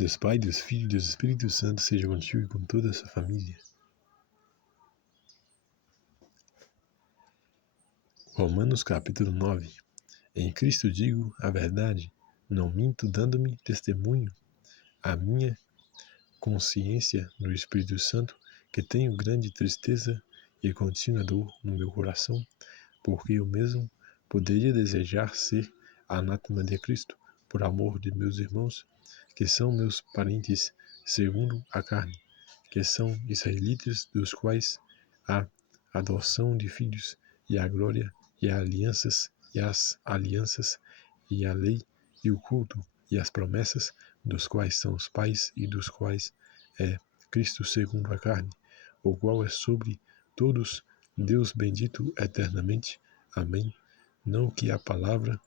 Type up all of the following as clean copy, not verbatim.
Deus Pai, Deus Filho, Deus Espírito Santo, seja contigo e com toda a sua família. Romanos capítulo 9. Em Cristo digo a verdade, não minto dando-me testemunho à minha consciência no Espírito Santo, que tenho grande tristeza e contínua dor no meu coração, porque eu mesmo poderia desejar ser anátema de Cristo, por amor de meus irmãos, que são meus parentes segundo a carne, que são israelitas, dos quais a adoção de filhos, e a glória, e as alianças, e a lei, e o culto, e as promessas, dos quais são os pais, e dos quais é Cristo segundo a carne, o qual é sobre todos Deus bendito eternamente. Amém. Não que a palavra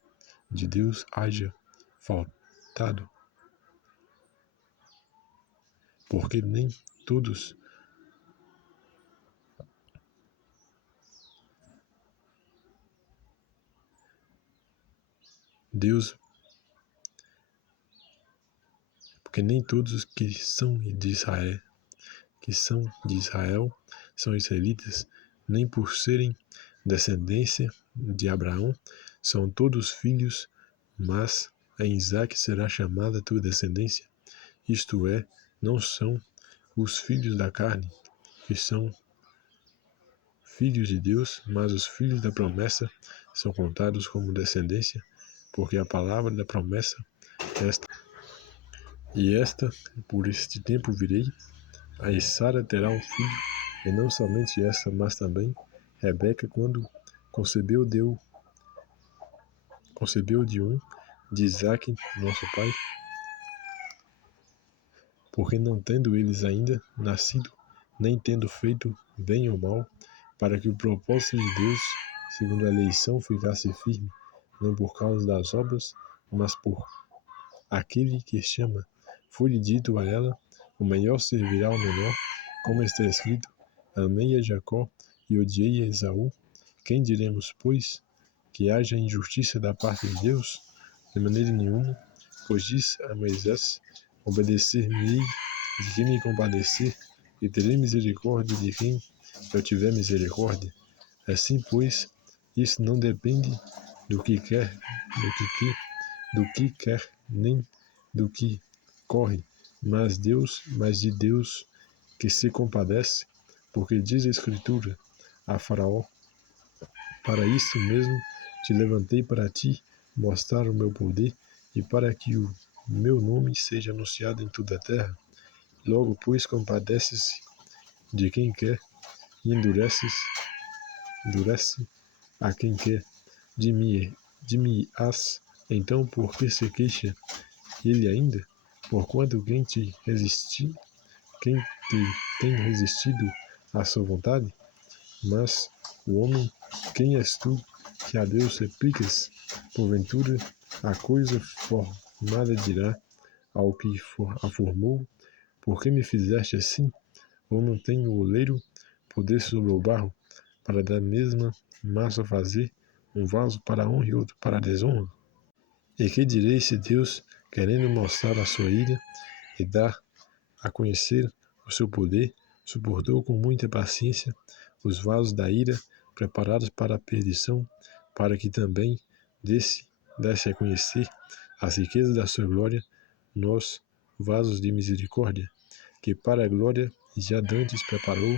de Deus haja faltado, porque nem todos Deus, porque nem todos que são de Israel são israelitas, nem por serem descendência de Abraão são todos filhos, mas em Isaque será chamada tua descendência. Isto é, não são os filhos da carne que são filhos de Deus, mas os filhos da promessa são contados como descendência, porque a palavra da promessa esta, por este tempo virei, a Sara terá um filho, e não somente esta, mas também Rebeca, quando concebeu de Isaque, nosso pai, porque não tendo eles ainda nascido, nem tendo feito bem ou mal, para que o propósito de Deus, segundo a eleição, ficasse firme, não por causa das obras, mas por aquele que chama. Foi-lhe dito a ela, o melhor servirá ao menor, como está escrito, amei a Jacó e odiei a Esaú. Quem diremos, pois, que haja injustiça da parte de Deus? De maneira nenhuma, pois diz a Moisés, obedecer-me-ei de quem me compadecer, e terei misericórdia de quem eu tiver misericórdia. Assim, pois, isso não depende do que quer, nem do que corre, mas de Deus que se compadece, porque diz a Escritura a Faraó, para isso mesmo te levantei para ti, mostrar o meu poder, e para que o meu nome seja anunciado em toda a terra. Logo, pois, compadece-se de quem quer, e endurece a quem quer. De mim então, por que se queixa ele ainda? Porquanto quem te tem resistido à sua vontade? Mas o homem, quem és tu, que a Deus replicas? Porventura, a coisa formada dirá ao que a formou, por que me fizeste assim? Ou não tem o oleiro poder sobre o barro, para da mesma massa fazer um vaso para a honra e outro para a desonra? E que direi se Deus, querendo mostrar a sua ira e dar a conhecer o seu poder, suportou com muita paciência os vasos da ira preparados para a perdição, para que também desse a conhecer as riquezas da sua glória nos vasos de misericórdia, que para a glória já dantes preparou,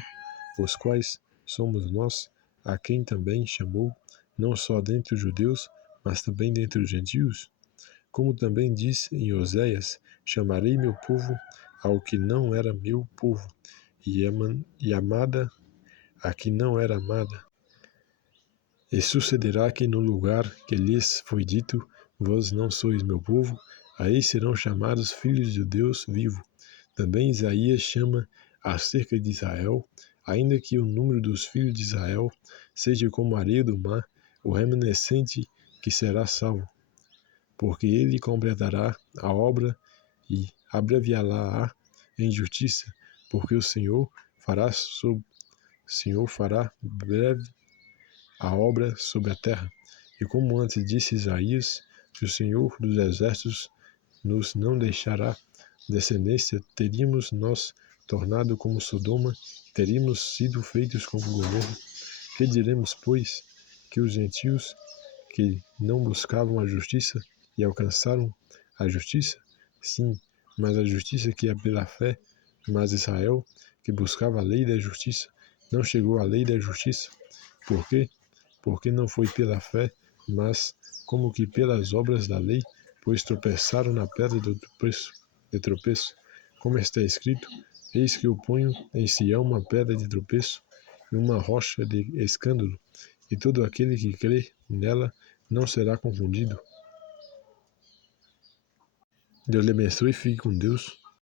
os quais somos nós, a quem também chamou, não só dentre os judeus, mas também dentre os gentios? Como também diz em Oséias, chamarei meu povo ao que não era meu povo, e amada a que não era amada. E sucederá que no lugar que lhes foi dito, vós não sois meu povo, aí serão chamados filhos de Deus vivo. Também Isaías chama acerca de Israel, ainda que o número dos filhos de Israel seja como a areia do mar, o remanescente que será salvo. Porque ele completará a obra e abreviá-la em justiça, porque o Senhor fará breve a obra sobre a terra. E como antes disse Isaías, que o Senhor dos exércitos nos não deixará descendência teríamos nós tornado como Sodoma, teríamos sido feitos como Gomorra. Que diremos, pois, que os gentios que não buscavam a justiça e alcançaram a justiça? Sim, mas a justiça que é pela fé. Mas Israel, que buscava a lei da justiça, não chegou à lei da justiça. Por quê? Porque não foi pela fé, mas como que pelas obras da lei, pois tropeçaram na pedra de tropeço, como está escrito: eis que eu ponho em Sião uma pedra de tropeço e uma rocha de escândalo, e todo aquele que crê nela não será confundido. Deus lhe abençoe e fique com Deus.